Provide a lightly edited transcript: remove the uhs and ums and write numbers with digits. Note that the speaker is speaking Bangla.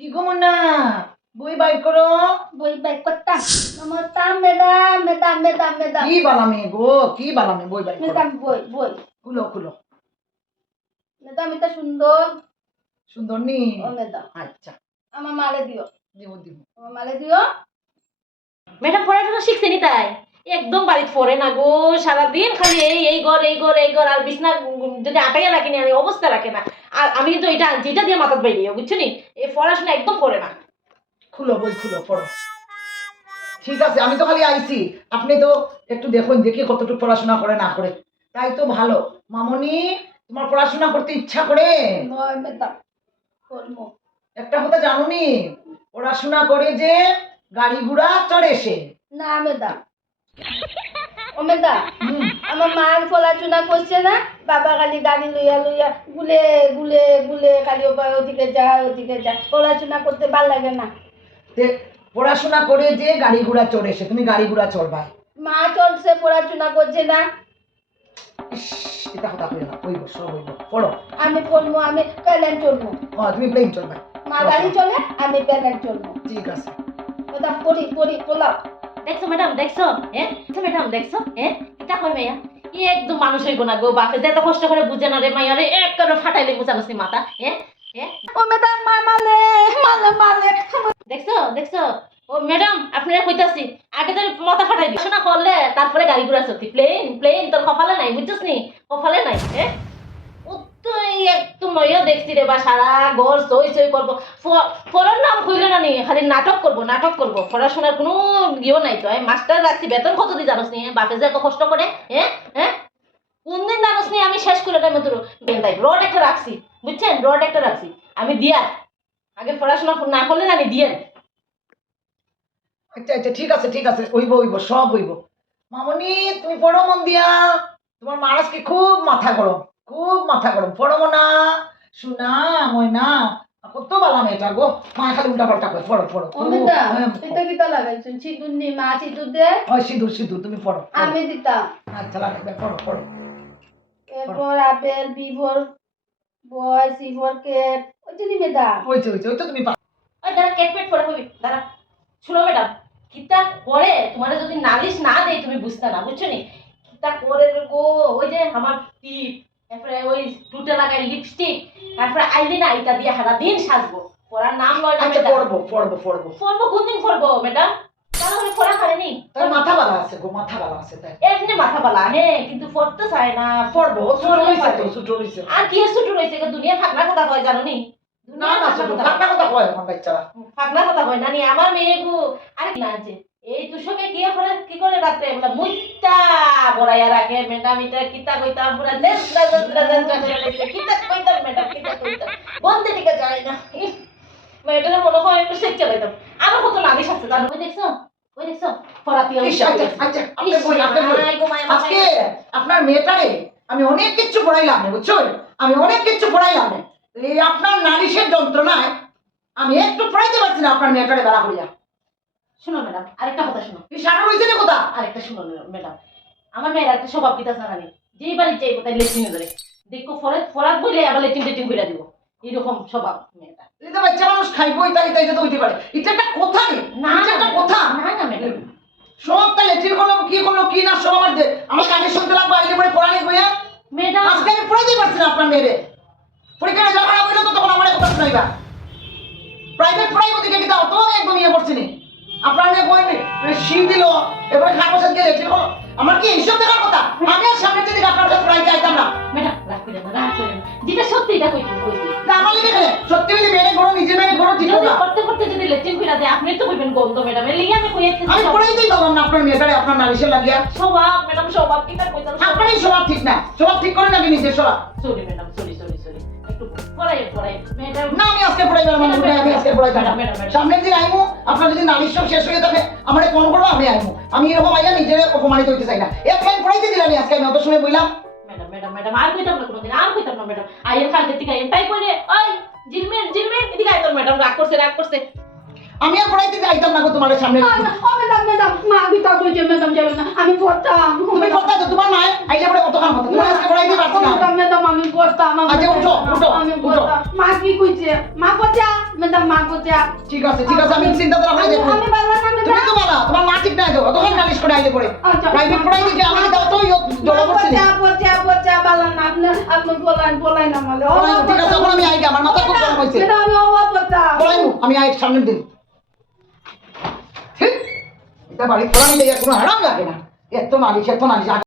কি গো মুন্না, বই বাইর করো। বই বাইক করতাম নমস্তাম ম্যাডাম ম্যাডাম ম্যাডাম ম্যাডাম কি বালামে গো, কি বালামে, বই বাইর করো। ম্যাডাম বই বই খুলো খুলো। ম্যাডাম এটা সুন্দর সুন্দর নি? ও ম্যাডাম আচ্ছা আমার মালে দিও, দিব দিব। আমার মালে দিও। ম্যাডাম পড়াশোনা শিখছেনি তাই একদম বাড়িতে পড়ে না গো, সারাদিন খালি এই ঘর এই ঘর এই ঘর, আর বিছনা যদি আটাইয়া রাখিনি আমি অবস্থা রাখে না। আর আমি কিন্তু এটা আনছি, এটা দিয়ে মাথার বাইরে বুঝছো নি, এই পড়াশোনা একদম পড়ে না। খুলো বই খুলো, পড়ো। ঠিক আছে, আমি তো খালি আইছি, আপনি তো একটু দেখুন দেখি কতটুকু পড়াশোনা করে না করে। তাই তো ভালো। মামনি, তোমার পড়াশোনা করতে ইচ্ছা করে? নয় ম্যাডাম করবো। একটা কথা জানো নি, পড়াশোনা করে যে গাড়ি ঘোড়া চড়ে সে। না ম্যাডাম, ও ম্যাডাম হুম, আমার মা পড়াশোনা করছে না, বাবা খালি গাড়ি লইয়া লইয়া গুলে গুলে গুলে খালি ওদিকে যায় ওদিকে যায়, পড়াশোনা করতে ভাল লাগে না। তে পড়াশোনা করে যে গাড়ি ঘোড়া চড়ে সে, তুমি গাড়ি ঘোড়া চড়বা? মা চলছে পড়াশোনা করছে না। ইস, এটা কথা হইল না, হইব সব হইব, পড়ো। আমি পড়বো, আমি প্যালেন চলবো। তুমি প্লেন চলবা? মা গাড়ি চলে, আমি প্যালেন চলবো। ঠিক আছে। ম্যাডাম পড়ি পড়ি পোলাও। দেখছো ম্যাডাম, দেখছো ম্যাডাম, দেখছো এটা কই মাইয়া ই একদম মানুষ হইব না গো, বাপে যে এত কষ্ট করে বুঝে না রে মাইয়া রে, এক করে ফাটাইলে বুঝানোস মাথা। ও ম্যাডাম মা মালে মালে মালে। দেখছো দেখছো, ও ম্যাডাম আপনারা কইতাছি আগে তো মাথা ফাটাই দিও না করলে, তারপরে গাড়ি ঘোড়া চলতি প্লেন প্লেন তোর কপালে নাই, বুঝছস নি, কপালে নাই। ও তো এই একদম নয়া দেখছি রে, বা সারা ঘর সই সই করবো, পড়ার নাম কইলে না নি, খালি নাটক করবো নাটক করবো, পড়াশোনার কোনো ইয়েও নাই তো। মাস্টার রাখছি, বেতন কত দি জানোস নি, বাপে যে এত কষ্ট করে। কোন দিন জানোস নি আমি শেষ করে টাইমে তোর রড একটা রাখছি, বুঝছেন, রড একটা রাখছি আমি দিয়ার, আগে পড়াশোনা না করলে না আমি দিয়ার। আচ্ছা আচ্ছা, ঠিক আছে ঠিক আছে, হইব হইব, সব হইব। মামনি, তুমি পড়ো মন দিয়া। তোমার মার আজকে খুব মাথা গরম, খুব মাথা গরম। পড়ো না শোনা ময়না, কত বালা মেয়েটা গো, মা খালি উল্টা পাল্টা করে। পড়ো পড়ো। ও ম্যাডাম এটা কিটা লাগাইছেন, সিঁদুর নি মা সিঁদুর দে। হয় সিঁদুর সিঁদুর, তুমি পড়ো। আমি দিতাম। আচ্ছা লাগাইবে, পড়ো পড়ো। এরপর apple B for boy, C for cat. ওই যে ম্যাডাম হয়েছে হয়েছে, ওই তো তুমি ওই দাঁড়া কেট পেট পড়া কবি দাঁড়া। শুনো ম্যাডাম, কিতা করে তোমার যদি নালিশ না দেয় তুমি বুঝতে না, বুঝছো নি, কিতা করে রে গো, ওই যে আমার টিপ, তারপরে ওই টুটে লাগাই লিপস্টিক, তারপরে আইলিনা, এটা দিয়ে সারা দিন সাজবো, পড়ার নাম লয় না আচ্ছা ম্যাডাম। পড়বো পড়বো পড়বো। পড়বো কোন দিন পড়বো ম্যাডাম, তাহলে পড়া হারেনি তার মাথা বালা আছে গো, মাথা বালা আছে তাই। এমনি মাথা বালা, কিন্তু পড়তে চায় না। পড়বো, ছোট হইছে তো, ছোট হইছে। আর কি ছুটু রয়েছে, দুনিয়া ফাঁকনা কথা কয় জানো নি, না না, ছোট ফাঁকা কথা কয় এখন বাচ্চারা। ফাঁকনা কথা কয় না নি আমার মেয়ে গু। আরে না আছে এই তুষকে কি করে কি করে রাতে বলে মুইতা বড়াইয়া রাখে ম্যাডাম, এটা কিতা কইতাম পুরা দেশরা করে লাইছে, কিতা কইতাম ম্যাডাম, কিতা কইতাম বন্ধে দিকে যায় না। মেয়েটারে মনে হয় একটু সেক চালাইতাম, আমার কত নালিশ আছে জানো। ওই দেখছো ওই দেখছো ফরাতিয়া। ইস, আচ্ছা আচ্ছা, আপনি বই, আপনি বই। আজকে আপনার মেয়েটারে আমি অনেক কিছু পড়াইলাম না, বুঝছো, আমি অনেক কিছু পড়াইলাম না। এই আপনার নালিশের যন্ত্রণায় আমি একটু পড়াইতে পারছি না আপনার মেয়েটারে বেলা করিয়া। শুনো ম্যাডাম, আরেকটা কথা শুনো, এই সারা রয়েছে না কোথা? আরেকটা শুনো ম্যাডাম, আমার মেয়ের একটা স্বভাব কিতা জানানি, যেই বাড়ি চাইবো তাই লেট্রিনে ধরে দেখো, ফরাত বইলে আবার লেট্রিন টেট্রিন করে দিব, এরকম স্বভাব মেয়েটা। এটা বাচ্চা মানুষ খাইবো, এটা এটা এটা তো হইতে পারে। এটা একটা কথা নেই, না এটা একটা কথা না না ম্যাডাম, সবটা লেট্রিন করলো কি না সব আমার আমার কানে শুনতে লাগবে, আইলে পরে পড়ানি বইয়া। ম্যাডাম আজকে আমি পড়াইতে পারছি না আপনার মেয়েরে। পরীক্ষা রেজাল্ট খারাপ হইলো তো তখন আমার কথা শোনাইবা। প্রাইভেট পড়াইবো দিকে কিন্তু অত একদম ইয়ে করছি না। আপনার মেয়ে কইবে শীত দিল, এবারে খাট বসাত গেলে লেট্রিন হলো, আমার কি এইসব দেখার কথা? আমি আর সামনে যদি আপনার কাছে পড়াইতে আইতাম না। ম্যাডাম রাগ করে না, রাগ করে না, যেটা সত্যি এটা কইতে কইতে তা আমার লিখে গেলে সত্যি বলি মেয়ে গড়ো, নিজে মেয়ে গড়ো, ঠিক যদি না? করতে করতে যদি লেট্রিন করে দেয় আপনি তো কইবেন গন্ধ ম্যাডাম, এর লিগে আমি কইয়াছি আমি পড়াইতেই পারলাম না আপনার মেয়েটারে, আপনার নালিশের লাগিয়া। স্বভাব ম্যাডাম, স্বভাব কিতা কইতাম। আপনারই স্বভাব ঠিক না, স্বভাব ঠিক করে নাকি নিজের স্বভাব? Sorry madam, sorry sorry sorry, একটু পড়াই ম্যাডাম। না, আমি আজকে পড়াইবার মানে আমি আজকে পড়াইতাম না। সামনের দিন আইমু, আপনার যদি নালিশ সব শেষ হয়ে থাকে আমারে ফোন করবো, আমি আইমু। আমি এরকম আইয়া নিজের অপমানিত হইতে চাই না। এক লাইন পড়াইতে দিলাম আজকে, আমি অত সময় বললাম। ম্যাডাম ম্যাডাম ম্যাডাম আর কইতাম না কোনোদিন, আর কইতাম না ম্যাডাম, আইয়ের কালকে থেকে আইয়ের তাই কইলে ওই জিলমের জিলমের এদিকে আইতাম ম্যাডাম, রাগ করছে রাগ করছে। আমি আর পড়াইতে আইতাম না গো তোমার সামনে। ও ম্যাডাম ম্যাডাম মা দিতা কইছে ম্যাডাম যাবে না, আমি পড়তাম। তুমি কথা তো তোমার মা আইলে পরে কত কাম হতো, তুমি আজকে পড়াইতে পারছ না। ম্যাডাম ম্যাডাম আমি পড়তাম। আচ্ছা উঠো উঠো আমি উঠো। পড়তাম। মা কি কইছে, মা কইছে ম্যাডাম মা কোচা ঠিক আছে আমি চিন্তা করা হয়ে দেখো আমি বালা না তুমি ম্যাডাম তো বলা তোমার মা ঠিক নাই তো তখন নালিশ করে আইলে পড়ে আচ্ছা। প্রাইভেট পড়াই দিকে আমি দাও তো জড়ো করছি পচা বালা না আপনি বলাই না মালে ঠিক আছে তখন আমি আইগে আমার মাথা খুব গরম হয়েছে ম্যাডাম আমি ওবা পচা আমি আই সামনের দিন ঠিক এটা বাড়ি পড়াই দেয় কোনো হারাম লাগে না এত নালিশ